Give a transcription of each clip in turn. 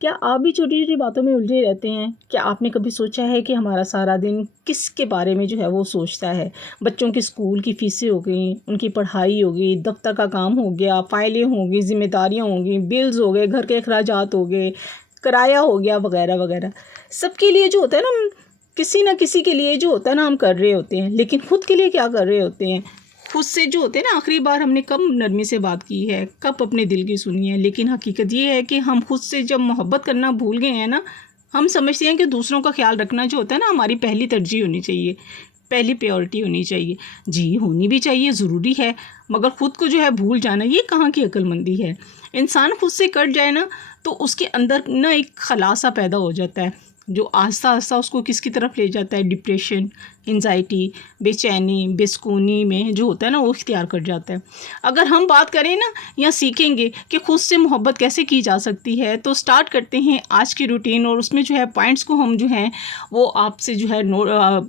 کیا آپ بھی چھوٹی چھوٹی باتوں میں الجھے رہتے ہیں؟ کیا آپ نے کبھی سوچا ہے کہ ہمارا سارا دن کس کے بارے میں جو ہے وہ سوچتا ہے؟ بچوں کی اسکول کی فیسیں ہو گئیں، ان کی پڑھائی ہو گئی، دفتر کا کام ہو گیا، فائلیں ہوں گی، ذمہ داریاں ہوں گی، بلز ہو گئے، گھر کے اخراجات ہو گئے، کرایہ ہو گیا، وغیرہ وغیرہ۔ سب کے لیے جو ہوتا ہے نا، کسی نہ کسی کے لیے جو ہوتا ہے نا ہم کر رہے ہوتے ہیں، لیکن خود کے لیے کیا کر رہے ہوتے ہیں؟ خود سے جو ہوتے ہیں نا، آخری بار ہم نے کب نرمی سے بات کی ہے، کب اپنے دل کی سنی ہے؟ لیکن حقیقت یہ ہے کہ ہم خود سے جب محبت کرنا بھول گئے ہیں نا، ہم سمجھتے ہیں کہ دوسروں کا خیال رکھنا جو ہوتا ہے نا ہماری پہلی ترجیح ہونی چاہیے، پہلی پیورٹی ہونی چاہیے۔ جی ہونی بھی چاہیے، ضروری ہے، مگر خود کو جو ہے بھول جانا یہ کہاں کی عقل مندی ہے؟ انسان خود سے کٹ جائے نا تو اس کے اندر نا ایک خلاصہ پیدا ہو جاتا ہے، جو آہستہ آہستہ اس کو کس کی طرف لے جاتا ہے؟ ڈپریشن، انزائٹی، بے چینی، بے سکونی میں جو ہوتا ہے نا وہ اختیار کر جاتا ہے۔ اگر ہم بات کریں نا یا سیکھیں گے کہ خود سے محبت کیسے کی جا سکتی ہے، تو سٹارٹ کرتے ہیں آج کی روٹین، اور اس میں جو ہے پوائنٹس کو ہم جو ہیں وہ آپ سے جو ہے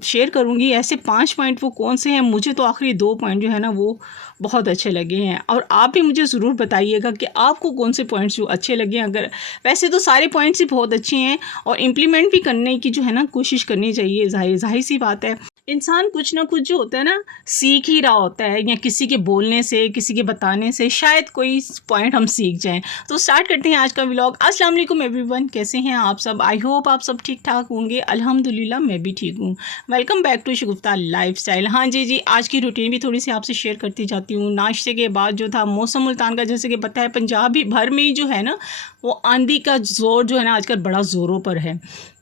شیئر کروں گی۔ ایسے 5 پوائنٹ وہ کون سے ہیں؟ مجھے تو آخری 2 پوائنٹ جو ہے نا وہ بہت اچھے لگے ہیں، اور آپ بھی مجھے ضرور بتائیے گا کہ آپ کو کون سے پوائنٹس جو اچھے لگے ہیں۔ اگر ویسے تو سارے پوائنٹس ہی بہت اچھے ہیں، اور امپلیمنٹ بھی کرنے کی جو ہے نا کوشش کرنی چاہیے، ظاہر سی بات ہے۔ انسان کچھ نہ کچھ جو ہوتا ہے نا سیکھ ہی رہا ہوتا ہے، یا کسی کے بولنے سے، کسی کے بتانے سے شاید کوئی پوائنٹ ہم سیکھ جائیں۔ تو سٹارٹ کرتے ہیں آج کا ولاگ۔ السلام علیکم ایوری ون، کیسے ہیں آپ سب؟ آئی ہوپ آپ سب ٹھیک ٹھاک ہوں گے۔ الحمدللہ میں بھی ٹھیک ہوں۔ Welcome back to Shagufta lifestyle. ہاں جی، آج کی روٹین بھی تھوڑی سی آپ سے شیئر کرتی جاتی ہوں۔ ناشتے کے بعد جو تھا موسم ملتان کا، جیسے کہ پتہ ہے پنجاب ہی بھر میں ہی جو ہے نا وہ آندھی کا زور جو ہے نا آج کل بڑا زوروں پر ہے۔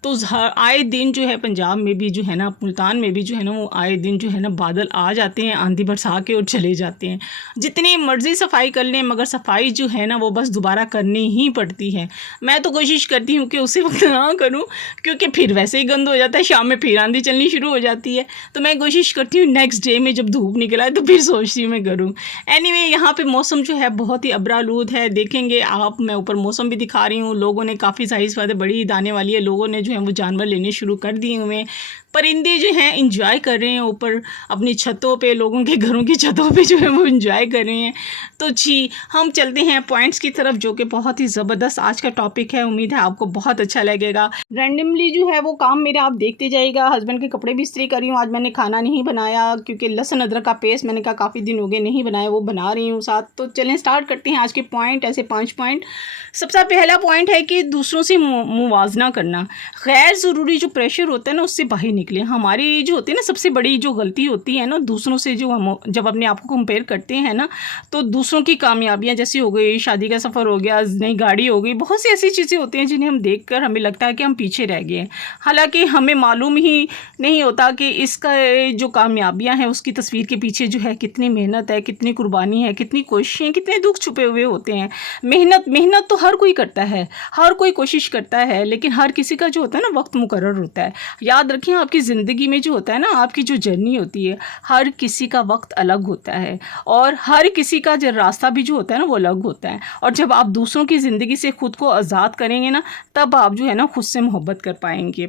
تو آئے دن جو ہے پنجاب میں بھی جو ہے نا، ملتان میں بھی جو ہے نا وہ آئے دن جو ہے نا بادل آ جاتے ہیں آندھی برسا کے اور چلے جاتے ہیں۔ جتنی مرضی صفائی کر لیں مگر صفائی جو ہے نا وہ بس دوبارہ کرنی ہی پڑتی ہے۔ میں تو کوشش کرتی ہوں کہ اسی وقت نہ کروں، کیونکہ پھر ویسے ہی گند ہو جاتا ہے، شام میں پھر آندھی چلنی شروع ہو جاتی ہے۔ تو میں کوشش کرتی ہوں نیکسٹ ڈے میں جب دھوپ نکل آئے تو پھر سوچتی ہوں میں کروں۔ اینی وے، یہاں پہ موسم جو ہے بہت ہی ابرآلود ہے، دیکھیں گے آپ، میں اوپر موسم بھی دکھا رہی ہوں۔ لوگوں نے کافی ظاہر سی بات ہے بڑی دانے والی ہے، لوگوں نے جو ہے وہ جانور لینے شروع کر دیے ہوئے ہیں۔ پرندے جو ہیں انجوائے کر رہے ہیں اوپر اپنی چھتوں پہ، لوگوں کے گھروں کی چھتوں پہ جو ہے وہ انجوائے کر رہے ہیں۔ تو جی ہم چلتے ہیں پوائنٹس کی طرف، جو کہ بہت ہی زبردست آج کا ٹاپک ہے۔ امید ہے آپ کو بہت اچھا لگے گا۔ رینڈملی جو ہے وہ کام میرے آپ دیکھتے جائے گا۔ ہسبینڈ کے کپڑے بھی استری کر رہی ہوں۔ آج میں نے کھانا نہیں بنایا کیونکہ لہسن ادرک کا پیسٹ میں نے کہا کافی دن ہو گئے نہیں بنایا، وہ بنا رہی ہوں ساتھ۔ تو چلیں سٹارٹ کرتے ہیں آج کے پوائنٹ، ایسے 5 پوائنٹ۔ سب سے پہلا پوائنٹ ہے کہ دوسروں سے موازنہ کرنا۔ غیر ضروری جو پریشر ہوتا ہے نا اس سے باہر نکلیں۔ ہماری جو ہوتی ہے نا سب سے بڑی جو غلطی ہوتی ہے نا، دوسروں سے جو ہم جب اپنے آپ کو کمپیئر کرتے ہیں نا، تو دوسروں کی کامیابیاں جیسی ہو گئی، شادی کا سفر ہو گیا، نئی گاڑی ہو گئی، بہت سی ایسی چیزیں ہوتی ہیں جنہیں ہم دیکھ کر ہمیں لگتا ہے کہ ہم پیچھے رہ گئے ہیں، حالانکہ ہمیں معلوم ہی نہیں ہوتا کہ اس کا جو کامیابیاں ہیں اس کی تصویر کے پیچھے جو ہے کتنی محنت ہے، کتنی قربانی ہے، کتنی کوششیں، کتنے دکھ چھپے ہوئے ہوتے ہیں۔ محنت تو ہر کوئی کرتا ہے، ہر کوئی کوشش کرتا ہے، لیکن ہر کسی کا جو ہوتا ہے نا وقت مقرر ہوتا ہے۔ یاد رکھیں آپ کی زندگی میں جو ہوتا ہے نا، آپ کی جو جرنی ہوتی ہے، ہر کسی کا وقت الگ ہوتا ہے، اور ہر کسی کا جو راستہ بھی جو ہوتا ہے نا وہ الگ ہوتا ہے۔ اور جب آپ دوسروں کی زندگی سے خود کو آزاد کریں گے نا، تب آپ جو ہے نا خود سے محبت کر پائیں گے۔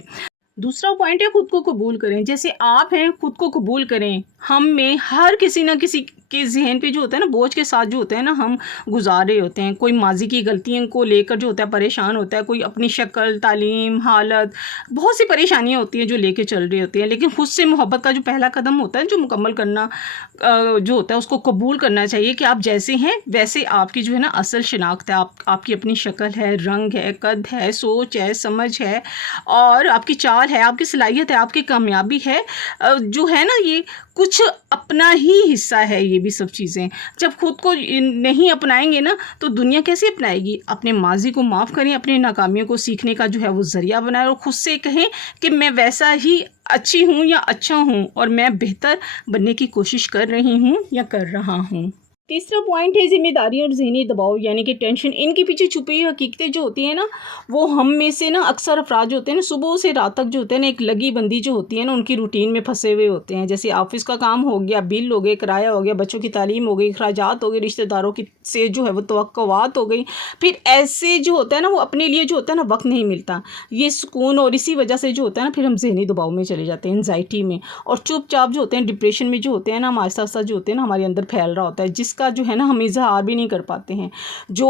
دوسرا پوائنٹ ہے خود کو قبول کریں۔ جیسے آپ ہیں خود کو قبول کریں۔ ہم میں ہر کسی نہ کسی کے ذہن پہ جو ہوتا ہے نا بوجھ کے ساتھ جو ہوتا ہے نا ہم گزار رہے ہوتے ہیں۔ کوئی ماضی کی غلطیوں کو لے کر جو ہوتا ہے پریشان ہوتا ہے، کوئی اپنی شکل، تعلیم، حالت، بہت سی پریشانیاں ہوتی ہیں جو لے کے چل رہے ہوتے ہیں۔ لیکن خود سے محبت کا جو پہلا قدم ہوتا ہے جو مکمل کرنا جو ہوتا ہے اس کو قبول کرنا چاہیے کہ آپ جیسے ہیں ویسے آپ کی جو ہے نا اصل شناخت ہے، آپ کی اپنی شکل ہے، رنگ ہے، قد ہے، سوچ ہے، سمجھ ہے، اور آپ کی چال ہے، آپ کی صلاحیت ہے، آپ کی کامیابی ہے، جو ہے نا یہ کچھ اپنا ہی حصہ ہے۔ یہ بھی سب چیزیں جب خود کو نہیں اپنائیں گے نا تو دنیا کیسے اپنائے گی؟ اپنے ماضی کو معاف کریں، اپنی ناکامیوں کو سیکھنے کا جو ہے وہ ذریعہ بنائیں، اور خود سے کہیں کہ میں ویسا ہی اچھی ہوں یا اچھا ہوں، اور میں بہتر بننے کی کوشش کر رہی ہوں یا کر رہا ہوں۔ تیسرا پوائنٹ ہے ذمہ داری اور ذہنی دباؤ، یعنی کہ ٹینشن۔ ان کے پیچھے چھپی ہوئی حقیقتیں جو ہوتی ہیں نا، وہ ہم میں سے نا اکثر افراد جو ہوتے ہیں نا صبح سے رات تک جو ہوتے ہیں نا ایک لگی بندی جو ہوتی ہے نا ان کی روٹین میں پھنسے ہوئے ہوتے ہیں۔ جیسے آفس کا کام ہو گیا، بل ہو گئے، کرایہ ہو گیا، بچوں کی تعلیم ہو گئی، اخراجات ہو گئے، رشتہ داروں کی سے جو ہے وہ توقعات ہو گئی، پھر ایسے جو ہوتا ہے نا وہ اپنے لیے جو ہوتا ہے نا وقت نہیں ملتا، یہ سکون، اور اسی وجہ سے جو ہوتا ہے نا پھر ہم ذہنی دباؤ میں چلے جاتے ہیں، انزائٹی میں، اور چپ چاپ جو ہوتے ہیں ڈپریشن میں جو ہوتے ہیں نا، ہم آہستہ آہستہ جو ہوتے ہیں نا ہمارے اندر پھیل رہا ہوتا ہے، جس کا جو ہے نا ہم اظہار بھی نہیں کر پاتے ہیں. جو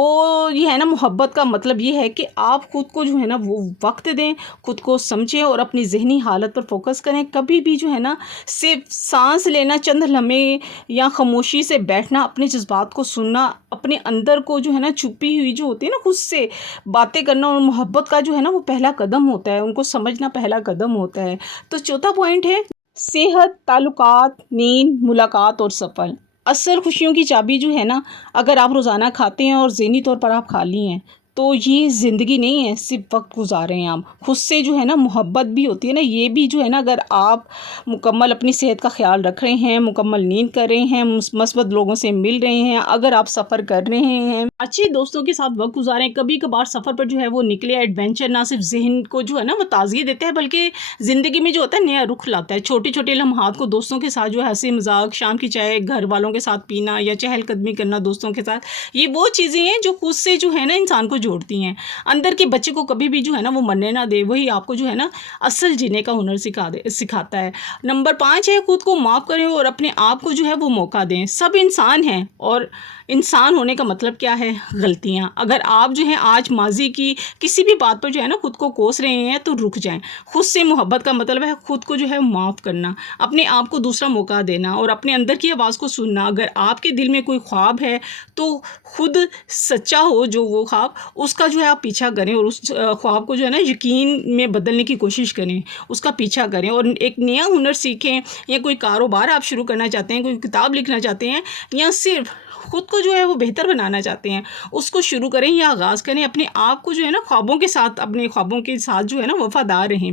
یہ ہے نا محبت کا مطلب یہ ہے کہ آپ خود کو جو ہے نا وہ وقت دیں, خود کو سمجھیں اور اپنی ذہنی حالت پر فوکس کریں. کبھی بھی جو ہے نا صرف سانس لینا, چند لمحے یا خاموشی سے بیٹھنا, اپنے جذبات کو سننا, اپنے اندر کو جو ہے نا چھپی ہوئی جو ہوتی ہے نا خود سے باتیں کرنا, اور محبت کا جو ہے نا وہ پہلا قدم ہوتا ہے, ان کو سمجھنا پہلا قدم ہوتا ہے. تو چوتھا پوائنٹ ہے صحت, تعلقات, نیند, ملاقات اور سفر. اصل خوشیوں کی چابی جو ہے نا, اگر آپ روزانہ کھاتے ہیں اور ذہنی طور پر آپ خالی ہیں تو یہ زندگی نہیں ہے, صرف وقت گزار رہے ہیں آپ. خود سے جو ہے نا محبت بھی ہوتی ہے نا, یہ بھی جو ہے نا اگر آپ مکمل اپنی صحت کا خیال رکھ رہے ہیں, مکمل نیند کر رہے ہیں, مثبت لوگوں سے مل رہے ہیں, اگر آپ سفر کر رہے ہیں, اچھے دوستوں کے ساتھ وقت گزاریں, کبھی کبھار سفر پر جو ہے وہ نکلے. ایڈونچر نہ صرف ذہن کو جو ہے نا وہ تازگی دیتا ہے بلکہ زندگی میں جو ہوتا ہے نیا رخ لاتا ہے. چھوٹے چھوٹے لمحات کو دوستوں کے ساتھ جو ہے ہنسی مذاق, شام کی چائے گھر والوں کے ساتھ پینا یا چہل قدمی کرنا دوستوں کے ساتھ, یہ وہ چیزیں ہیں جو خود سے جو ہے نا انسان کو جوڑتی ہیں. اندر کے بچے کو کبھی بھی جو ہے نا وہ مرنے نہ دے, وہی آپ کو جو ہے نا اصل جینے کا ہنر سکھاتا ہے. نمبر 5 ہے خود کو معاف کریں اور اپنے آپ کو جو ہے وہ موقع دیں. سب انسان ہیں, اور انسان ہونے کا مطلب کیا ہے؟ غلطیاں. اگر آپ جو ہے آج ماضی کی کسی بھی بات پر جو ہے نا خود کو کوس رہے ہیں تو رک جائیں. خود سے محبت کا مطلب ہے خود کو جو ہے معاف کرنا, اپنے آپ کو دوسرا موقع دینا اور اپنے اندر کی آواز کو سننا. اگر آپ کے دل میں کوئی خواب ہے تو خود سچا ہو جو وہ خواب, اس کا جو ہے آپ پیچھا کریں اور اس خواب کو جو ہے نا یقین میں بدلنے کی کوشش کریں, اس کا پیچھا کریں اور ایک نیا ہنر سیکھیں. یا کوئی کاروبار آپ شروع کرنا چاہتے ہیں, کوئی کتاب لکھنا چاہتے ہیں, یا صرف خود کو جو ہے وہ بہتر بنانا چاہتے ہیں, اس کو شروع کریں یا آغاز کریں. اپنے آپ کو جو ہے نا خوابوں کے ساتھ, اپنے خوابوں کے ساتھ جو ہے نا وفادار رہیں,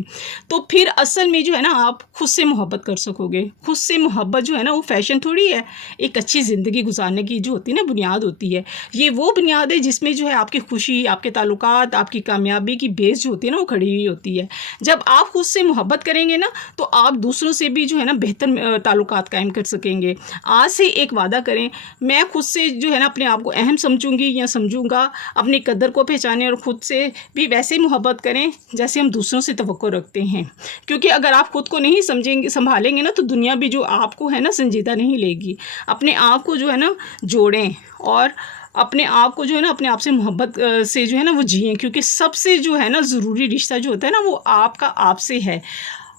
تو پھر اصل میں جو ہے نا آپ خود سے محبت کر سکو گے. خود سے محبت جو ہے نا وہ فیشن تھوڑی ہے, ایک اچھی زندگی گزارنے کی جو ہوتی ہے نا بنیاد ہوتی ہے. یہ وہ بنیاد ہے جس میں جو ہے آپ کی خوشی, آپ کے تعلقات, آپ کی کامیابی کی بیس جو ہوتی ہے نا وہ کھڑی ہوئی ہوتی ہے. جب آپ خود سے محبت کریں گے نا تو آپ دوسروں سے بھی جو ہے نا بہتر تعلقات قائم کر سکیں گے. آج سے ایک وعدہ کریں, میں خود سے جو ہے نا اپنے آپ کو اہم سمجھوں گی یا سمجھوں گا. اپنی قدر کو پہچانیں اور خود سے بھی ویسے محبت کریں جیسے ہم دوسروں سے توقع رکھتے ہیں. کیونکہ اگر آپ خود کو نہیں سنبھالیں گے نا تو دنیا بھی جو آپ کو ہے نا سنجیدہ نہیں لے گی. اپنے آپ کو جو ہے نا جوڑیں اور اپنے آپ کو جو ہے نا اپنے آپ سے محبت سے جو ہے نا وہ جئیں, کیونکہ سب سے جو ہے نا ضروری رشتہ جو ہوتا ہے نا وہ آپ کا آپ سے ہے.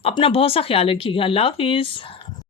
اپنا بہت سا خیال رکھیے گا. اللہ حافظ.